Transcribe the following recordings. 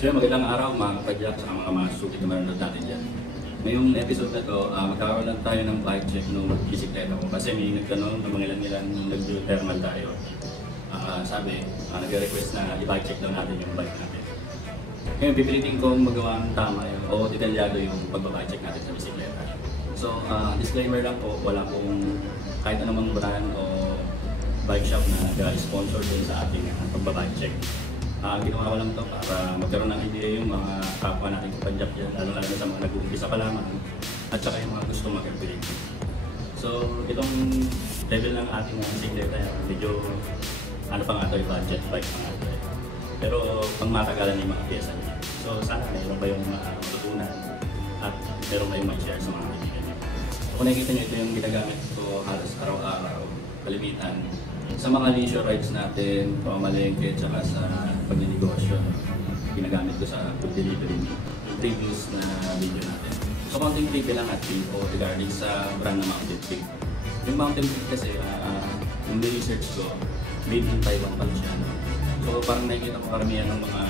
So yun, magandang araw mga kapadyak sa mga masukit na manonood natin dyan. Ngayong episode na to, magkakaroon lang tayo ng bike check ng bisikleta ko kasi may nagtanong ng mga ilan nung nag-thermal tayo. Sabi, nag-request na i-bike check daw natin yung bike natin. Ngayon, pipilitin kong magawa ng tama o detalyado yung pag-bike check natin sa bisikleta. So, disclaimer lang po, wala pong kahit anumang brand o bike shop na nag-sponsor din sa ating pag-bike check. Ginawa ko lang ito para magkaroon ng idea yung mga kapwa nating kapadyak dyan, lalo sa mga nag-uumpisa pa lamang at saka yung mga gusto mag-upgrade. So, itong level ng ating bisikleta, medyo ano pa nga ito, budget bike pa nga ito. Pero pang matagalan yung mga pyesa niya. So, sana mayroon ba yung matutunan at mayroon ba yung mag-share sa mga kaibigan niyo. So, kung nakikita niyo, ito yung ginagamit ko halos araw-araw, kalimitan. Sa mga leisure rides natin, pamalengke, tsaka sa pagninegosyo, ginagamit ko sa food delivery, yung previous na video natin. So, konting trivia lang at o regarding sa brand na Mountain Peak. Yung Mountain Peak kasi, yung research ko, made in Taiwan pa siya. So, parang nakikita ko karamihan ng mga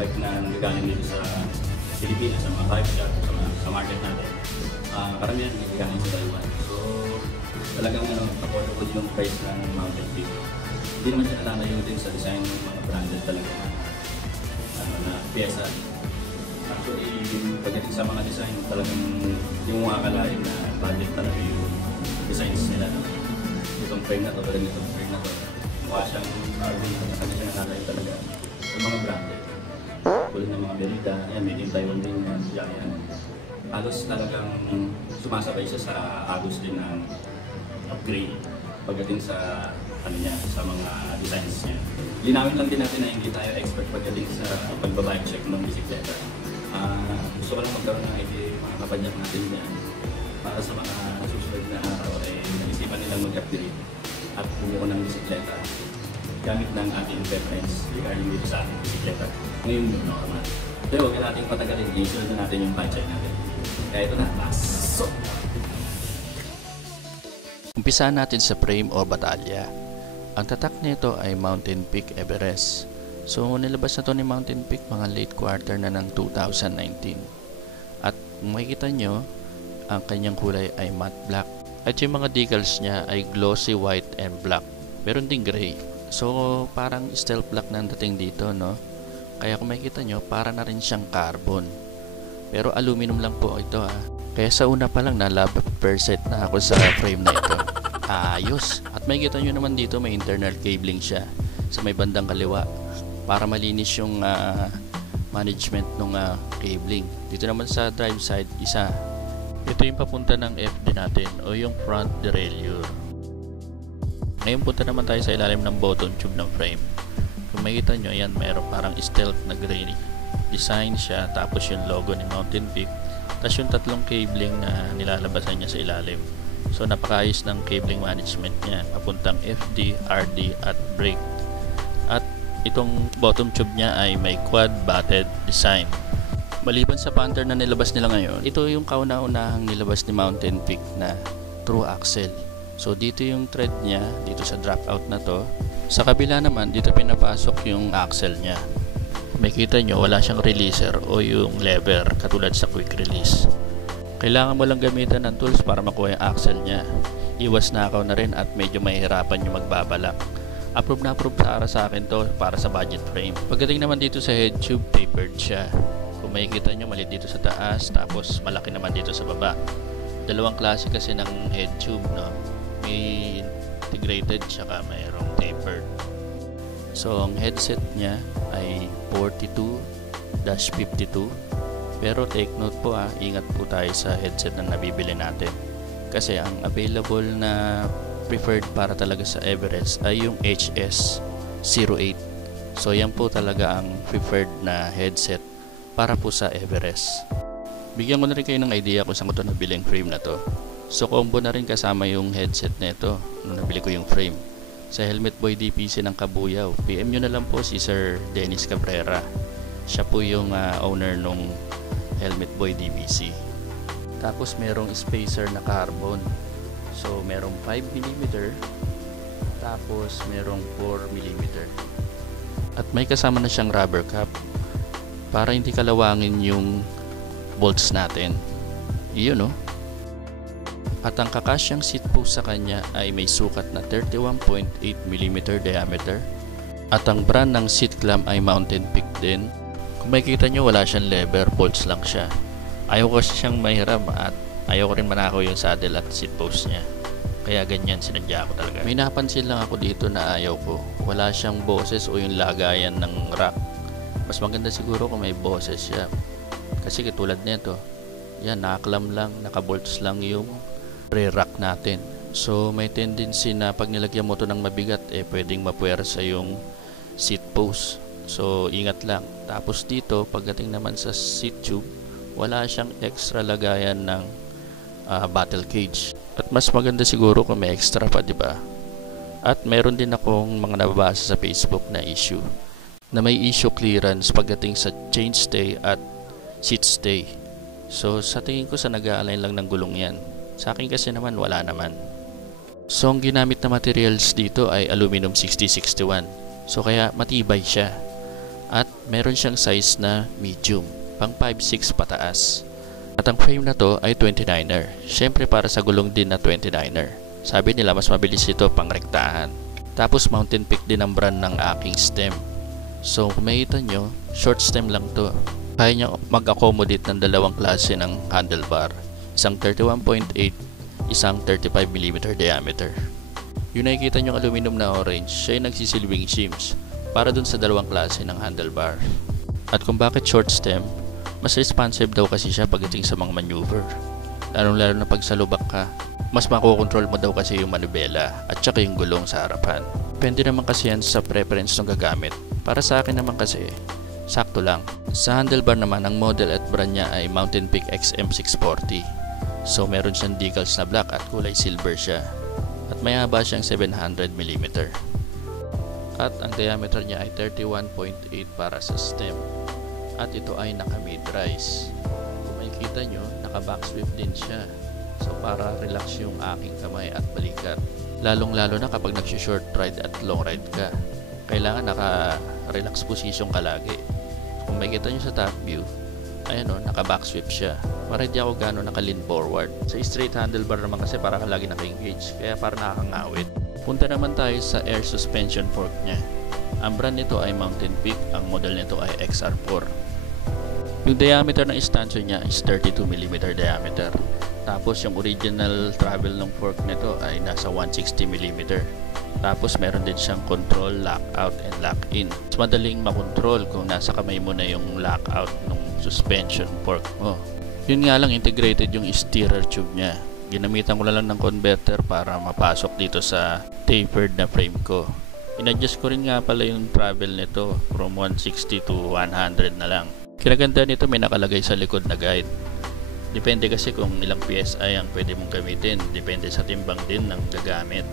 bike na nagagaling dito sa Pilipinas, sa mga bike shop, sa market natin. Karamihan nagagaling sa Taiwan. So, talagang affordable yung price ng Mountain Peak. Hindi naman siya natanayo din sa design ng mga branded talaga na pyesa. Actually, pagdating sa mga design, talagang yung mga kalahin na budget talaga yung designs nila. Itong frame na to, talagang itong frame na to. Mukha siyang carbon, kasi siya natanayo talaga yung mga branded. Tulad ng mga Merida, made in Taiwan din yan, Giant. Halos talagang sumasabay siya sa agos din ng upgrade pagdating sa sa mga designs niya. Linawin lang din natin na hindi tayo expert pagdating sa pagbabike check ng bisikleta. Gusto ko lang magkaroon ng idea mga kapadyak natin yan para sa mga susunod na araw ay naisipan nilang mag-upgrade at bumuko ng bisikleta gamit ng ating preference regarding dito sa ating bisikleta. Ngayon yung normal. Pero huwag natin patagalin, i-sunod na natin yung bike check natin. Kaya ito na, pasok! Umpisahan natin sa frame o batalya. Ang tatak nito ay Mountain Peak Everest. So nilabas na to ni Mountain Peak mga late quarter na ng 2019. At makikita nyo, ang kanyang kulay ay matte black. At yung mga decals niya ay glossy white and black. Meron ding gray. So parang stealth black na ang dating dito, no? Kaya kung makikita nyo, para na rin siyang carbon. Pero aluminum lang po ito, Kaya sa una pa lang na-love percent na ako sa frame na ito. Ayos! At makikita nyo naman dito may internal cabling siya sa may bandang kaliwa para malinis yung management ng cabling. Dito naman sa drive side, isa. Ito yung papunta ng FD natin o yung front derailleur. Ngayon punta naman tayo sa ilalim ng bottom tube ng frame. Kung makikita nyo, yan mayroon parang stealth na gray design siya, tapos yung logo ni Mountain Peak, tapos yung tatlong cabling na nilalabasan niya sa ilalim. So napakaayos ng cabling management niya papuntang FD, RD at brake. At itong bottom tube niya ay may quad batted design. Maliban sa Panther na nilabas nila ngayon, ito yung kauna-unahang nilabas ni Mountain Peak na true axle. So dito yung thread niya, dito sa dropout na to. Sa kabila naman, dito pinapasok yung axle niya. Makikita nyo, wala siyang releaser o yung lever katulad sa quick release. Kailangan mo lang gamitan ng tools para makuha yung axle niya. Iwas nakaw na rin at medyo mahirapan yung magbabalak. Approve na approve para sa akin to para sa budget frame. Pagdating naman dito sa head tube, tapered siya. Kung makikita nyo, maliit dito sa taas, tapos malaki naman dito sa baba. Dalawang klase kasi ng head tube, no? May integrated tsaka mayroong tapered. So ang headset niya ay 42-52. Pero take note po, ingat po tayo sa headset na nabibili natin. Kasi ang available na preferred para talaga sa Everest ay yung HS08. So yan po talaga ang preferred na headset para po sa Everest. Bigyan ko na rin kayo ng idea kung saan ko ito nabili ang frame na to. So combo na rin kasama yung headset na ito nung nabili ko yung frame. Sa Helmet Boy DPC ng Kabuyao, PM nyo na lang po si Sir Dennis Cabrera. Siya po yung owner nung Helmet Boy DPC. Tapos merong spacer na carbon. So merong 5mm, tapos merong 4mm. At may kasama na siyang rubber cap. para hindi kalawangin yung bolts natin. Iyon, no? At ang kakasyang seat post sa kanya ay may sukat na 31.8mm diameter. At ang brand ng seat clamp ay Mountain Peak din. Kung makikita nyo, wala siyang lever, bolts lang siya. Ayaw ko siyang mahiram at ayaw ko rin manakaw yung saddle at seat post niya. Kaya ganyan, sinadya ko talaga. May napansin lang ako dito na ayaw ko. Wala siyang boses o yung lagayan ng rack. Mas maganda siguro kung may boses siya. Kasi katulad nito, yan, nakaklam lang, nakabolts lang yung re-rack natin. So may tendency na pag nilagyan mo to ng mabigat, pwedeng mapuwersa yung seat post. So ingat lang. Tapos dito, pagdating naman sa seat tube, wala siyang extra lagayan ng battle cage. At mas maganda siguro kung may extra pa, di ba? At meron din akong mga nababasa sa Facebook na issue na may issue clearance pagdating sa chain stay at seat stay. So sa tingin ko sa nag-a-align lang ng gulong yan. Sa akin kasi naman wala naman. So ang ginamit na materials dito ay aluminum 6061. So kaya matibay siya. At meron siyang size na medium, pang 5'6" pataas. At ang frame na to ay 29er. Syempre para sa gulong din na 29er. Sabi nila mas mabilis ito pang rektahan. Tapos Mountain Peak din ang brand ng aking stem. So kung makita nyo, short stem lang to. Kaya nyo mag-accommodate ng dalawang klase ng handlebar. Isang 31.8, isang 35mm diameter. Yung nakikita nyo aluminum na orange, siya yung nagsisilbing shims para dun sa dalawang klase ng handlebar. At kung bakit short stem, mas responsive daw kasi siya pagdating sa mga maneuver. Lalo na pag sa lubak ka, mas makokontrol mo daw kasi yung manubela at saka yung gulong sa harapan. Depende naman kasi yan sa preference ng gagamit. Para sa akin naman kasi, sakto lang. Sa handlebar naman, ang model at brand niya ay Mountain Peak XM640. So meron siyang decals na black at kulay silver siya. At may haba siyang 700mm. At ang diameter niya ay 31.8 para sa stem. At ito ay naka mid-rise. Kung makikita nyo, naka back sweep din siya. So para relax yung aking kamay at balikat. Lalong lalo na kapag nag-short ride at long ride ka. Kailangan naka-relax position ka lagi. Kung makikita nyo sa top view, ayan o, naka back sweep siya. Para hindi ako gano'n naka-lean forward. Sa straight handlebar naman kasi para ka lagi naka-engage. Kaya para nakakangawit. Punta naman tayo sa air suspension fork niya. Ang brand nito ay Mountain Peak. Ang model nito ay XR4. Yung diameter ng stanchion niya is 32mm diameter. Tapos yung original travel ng fork nito ay nasa 160mm. Tapos meron din siyang control, lockout, and lock-in. Mas madaling makontrol kung nasa kamay mo na yung lockout ng suspension fork mo. Yun nga lang, integrated yung steerer tube niya. Ginamitan ko lang ng converter para mapasok dito sa tapered na frame ko. In-adjust ko rin nga pala yung travel nito from 160 to 100 na lang. Kinaganda nito may nakalagay sa likod na guide. Depende kasi kung ilang PSI ang pwede mong gamitin. Depende sa timbang din ng gagamit.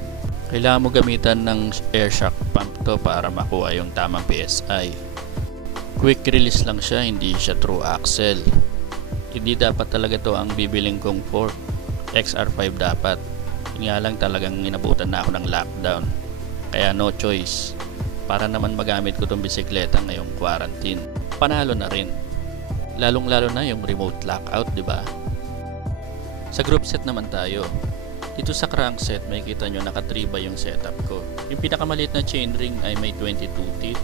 Kailangan mo gamitan ng air shock pump to para makuha yung tamang PSI. Quick release lang siya, hindi siya true axle. Hindi dapat talaga to ang bibiling kong fork. XR5 dapat. Nga lang talagang inabutan na ako ng lockdown. Kaya no choice. Para naman magamit ko tong bisikleta ngayong quarantine. Panalo na rin. Lalong-lalo na yung remote lockout, di ba? Sa group set naman tayo. Dito sa crankset, makikita nyo naka-3 ba yung setup ko. Yung pinakamaliit na chainring ay may 22 teeth.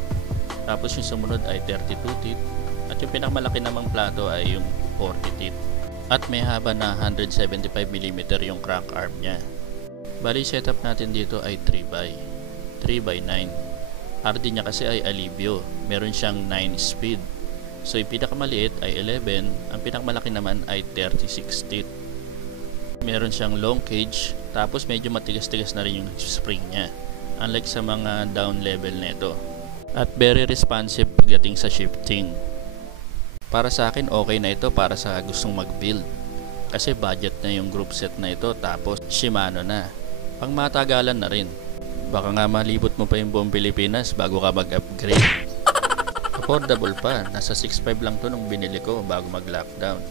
Tapos yung sumunod ay 32 teeth. At yung pinakamalaki namang plato ay yung 40 teeth. At may haba na 175mm yung crank arm niya. Bali setup natin dito ay 3x9. RD niya kasi ay Alivio. Meron siyang 9 speed. So yung pinakamaliit ay 11. Ang pinakamalaki naman ay 36 teeth. Meron siyang long cage. Tapos medyo matigas-tigas na rin yung spring niya. Unlike sa mga down level nito. At very responsive pagdating sa shifting. Para sa akin okay na ito para sa gustong mag-build. Kasi budget na yung group set na ito. Tapos Shimano na. Pang matagalan na rin. Baka nga malibot mo pa yung buong Pilipinas bago ka mag-upgrade. Affordable pa. Nasa 6.5 lang to nung binili ko bago mag-lockdown.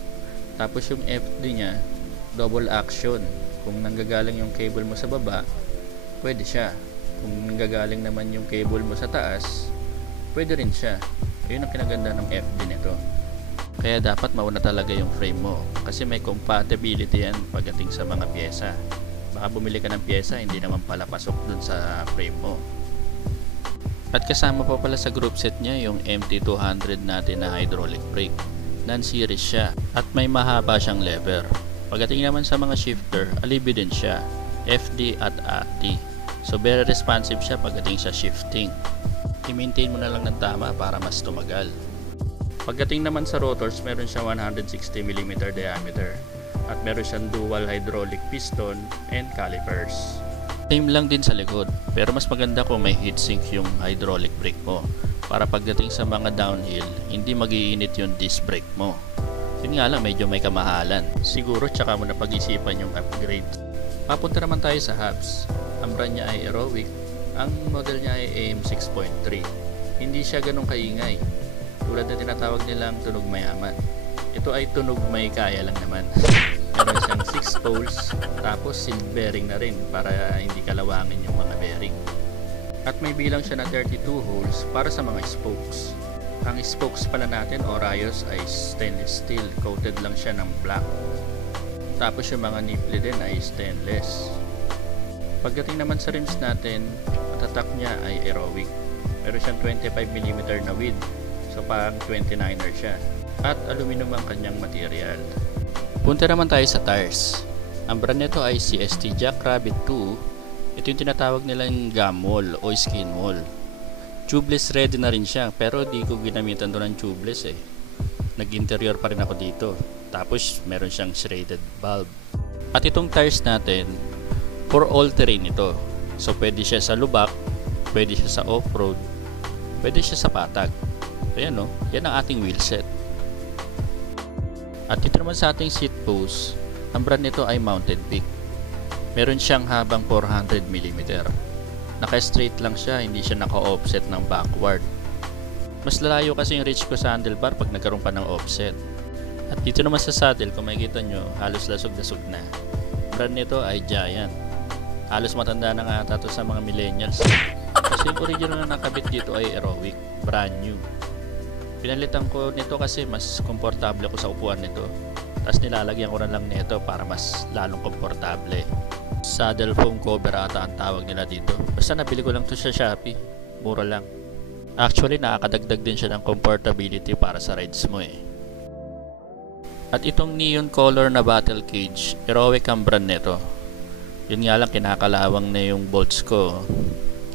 Tapos yung FD niya, double action. Kung nanggagaling yung cable mo sa baba, pwede siya. Kung nanggagaling naman yung cable mo sa taas, pwede rin siya. Yun ang kinaganda ng FD nito. Kaya dapat mauna talaga yung frame mo kasi may compatibility yan pagdating sa mga pyesa. Baka bumili ka ng pyesa, hindi naman pala pasok dun sa frame mo. At kasama pa pala sa group set niya yung MT200 natin na hydraulic brake. Non-series siya at may mahaba siyang lever. Pagdating naman sa mga shifter, alibi din siya, FD at AT. So very responsive siya pagdating sa shifting. I-maintain mo na lang ng tama para mas tumagal. Pagdating naman sa rotors, meron siya 160mm diameter at meron siyang dual hydraulic piston and calipers. Same lang din sa likod, pero mas maganda kung may heatsink yung hydraulic brake mo para pagdating sa mga downhill, hindi mag-iinit yung disc brake mo. Yun nga lang, medyo may kamahalan. Siguro tsaka mo na pag-isipan yung upgrade. Papunta naman tayo sa hubs. Ang brand niya ay Aerowick. Ang model niya ay AM 6.3. Hindi siya ganun kaingay tulad na tinatawag nilang tunog mayaman. Ito ay tunog may kaya lang naman. Meron siyang 6 poles, tapos sealed bearing na rin para hindi kalawangin yung mga bearing. At may bilang siya na 32 holes para sa mga spokes. Ang spokes pala natin o rayos ay stainless steel, coated lang siya ng black. Tapos yung mga nipple din ay stainless. Pagdating naman sa rims natin, ang tatak niya ay Aerowick. Meron siyang 25mm na width, so parang 29er siya. At aluminum ang kanyang material. Punta naman tayo sa tires. Ang brand nito ay CST Jackrabbit 2. Ito yung tinatawag nilang gum wall o skin wall. Tubeless ready na rin siya, pero di ko ginamitan doon ng tubeless eh. Nag-interior pa rin ako dito. Tapos meron siyang shredded valve. At itong tires natin, for all terrain ito. So pwede siya sa lubak, pwede siya sa off-road, pwede siya sa patag. Ayan o, yan ang ating wheelset. At dito naman sa ating seat post, ang brand nito ay Mountain Peak. Meron siyang habang 400mm. Naka-straight lang siya, hindi siya naka-offset ng backward. Mas lalayo kasi yung reach ko sa handlebar pag nagkaroon pa ng offset. At dito naman sa saddle, kung makikita nyo, halos lasog-lasog na. Brand nito ay Giant. Halos matanda na nga ata to sa mga millennials. Kasi yung original na nakabit dito ay Aerowick, brand new. Pinalitan ko nito kasi mas komportable ako sa upuan nito. Tapos nilalagyan ko na lang nito para mas lalong komportable. Saddle foam cover ata ang tawag nila dito. Basta nabili ko lang to sa Shopee. Mura lang. Actually nakakadagdag din siya ng comfortability para sa rides mo eh. At itong neon color na battle cage, Aerowick ang brand nito. Yun nga lang, kinakalawang na yung bolts ko.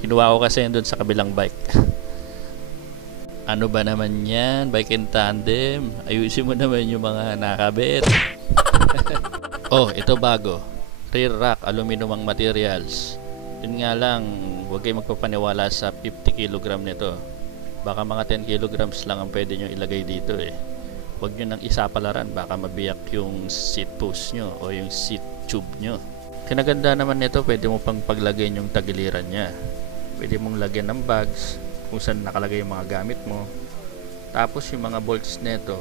Kinuha ko kasi yun dun sa kabilang bike. Ano ba naman yan? Bike and tandem. Ayusin mo naman yung mga nakabit. Oh, ito bago. Rear rack, aluminum ang materials. Yun nga lang, huwag kayo magpapaniwala sa 50 kg nito. Baka mga 10 kg lang ang pwede nyo ilagay dito eh. Huwag nyo nang isapalaran, baka mabiyak yung seat post nyo o yung seat tube nyo. Kinaganda naman nito, pwede mo pang paglagay yung tagiliran nya. Pwede mong lagyan ng bags kung saan nakalagay yung mga gamit mo. Tapos yung mga bolts nito,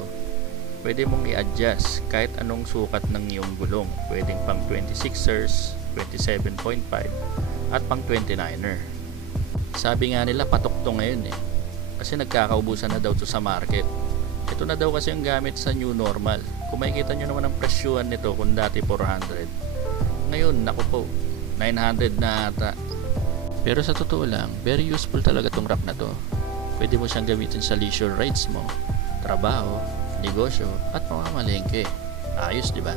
pwede mong i-adjust kahit anong sukat ng iyong gulong. Pwedeng pang 26ers, 27.5 at pang 29er. Sabi nga nila patok to ngayon eh, kasi nagkakaubusan na daw to sa market. Ito na daw kasi ang gamit sa new normal. Kung makikita nyo naman ang presyuhan nito, kung dati 400, ngayon naku po 900 na ata. Pero sa totoo lang, very useful talaga tong rack na to. Pwede mo siyang gamitin sa leisure rides mo, trabaho, negosyo, at pamamalengke. Ayos, di ba?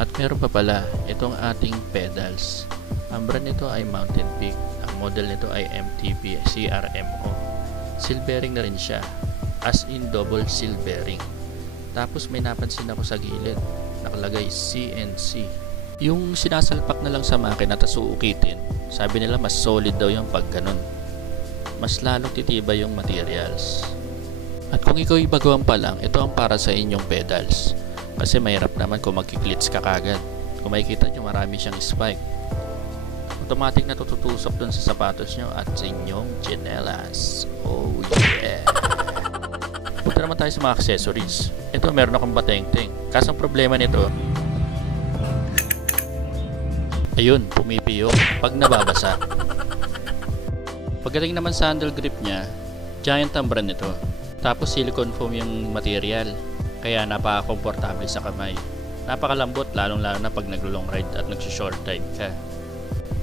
At meron pa pala, itong ating pedals. Ang brand nito ay Mountain Peak. Ang model nito ay MTP CRMO. Seal bearing na rin siya, as in double seal bearing. Tapos may napansin ako sa gilid, nakalagay CNC. Yung sinasalpak na lang sa makina tas uukitin, sabi nila mas solid daw yung pag ganun. Mas lalong titibay yung materials. At kung ikaw baguhan pa lang, ito ang para sa inyong pedals. Kasi mahirap naman kung magkiklits ka kagad. Kung makikita nyo, marami siyang spike. Automatic na tututusok dun sa sapatos nyo at sa inyong tsinelas. Oh yeah! Punta naman tayo sa mga accessories. Ito, meron akong bateng-teng. Kaso ang problema nito, ayun, pumipiyok pag nababasa. Pagdating naman sa handle grip niya, Giant ang brand nito. Tapos silicone foam yung material, kaya napaka-komportable sa kamay. Napakalambot lalong-lalo na pag naglo-long ride at nagsi-short ride ka.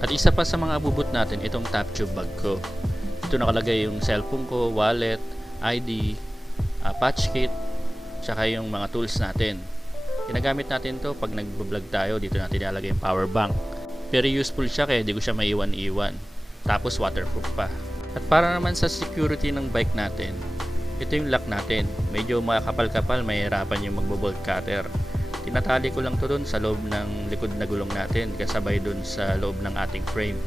At isa pa sa mga abubot natin, itong top tube bag ko. Ito nakalagay yung cellphone ko, wallet, ID, patch kit, tsaka yung mga tools natin. Ginagamit natin to pag nagbo-vlog tayo, dito natin ilalagay yung power bank. Very useful siya kaya di ko siya maiwan-iwan. Tapos waterproof pa. At para naman sa security ng bike natin, ito yung lock natin. Medyo makapal-kapal, mahirapan yung magbo-bolt cutter. Tinatali ko lang to dun sa loob ng likod na gulong natin kasabay dun sa loob ng ating frame.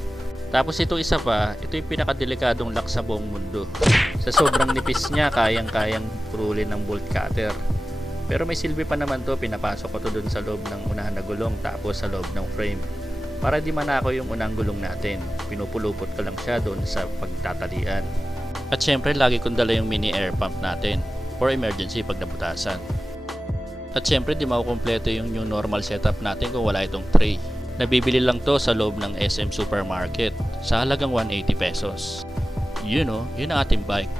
Tapos ito isa pa, ito yung pinakadelikadong lock sa buong mundo. Sa sobrang nipis niya, kayang-kayang purulin ng bolt cutter. Pero may silbi pa naman to, pinapasok ko to dun sa loob ng unahan na gulong tapos sa loob ng frame. Para di manako yung unang gulong natin, pinupulupot ko lang siya dun sa pagtatalian. At syempre lagi kong dala yung mini air pump natin for emergency pag nabutasan. At syempre di makukumpleto yung new normal setup natin kung wala itong tray. Nabibili lang to sa loob ng SM Supermarket sa halagang 180 pesos. Yun ang ating bike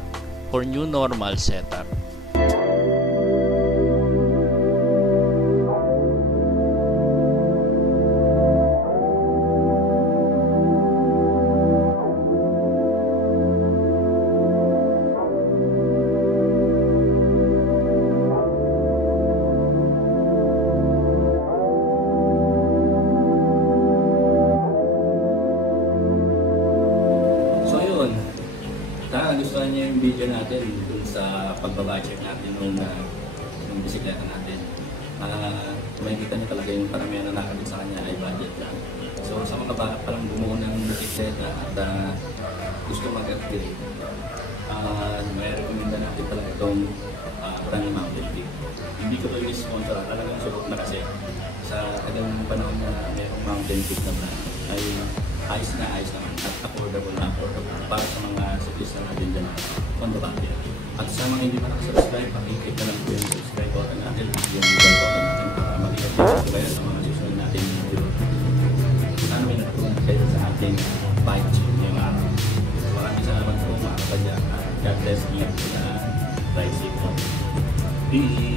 for new normal setup. Gustuhan niyo yung video natin dun sa pagbabudget natin ng bisikleta natin. Makikita niyo talaga yung paramihan na nakabit sa kanya ay budget lang. So sa mga balak palang bumuo ng bisikleta at gusto mag-upgrade, may recommenda natin talaga itong brand Mountain Peak. Hindi ko ito i-sponsor, talagang suot na kasi sa tagang panahon na mayroong Mountain Peak na brand ay ayos naman at affordable para sa mga siklista natin dyan on the back. At sa mga hindi pa nakasubscribe, pakikip na lang po yung subscribe button natin at yung bell button natin para mag-i-update kayo sa mga susunod natin video. Sana may natutunan kayo sa ating bike check ngayong araw. Maraming salamat po mga kapadya. God bless you. Ride safe po. Peace!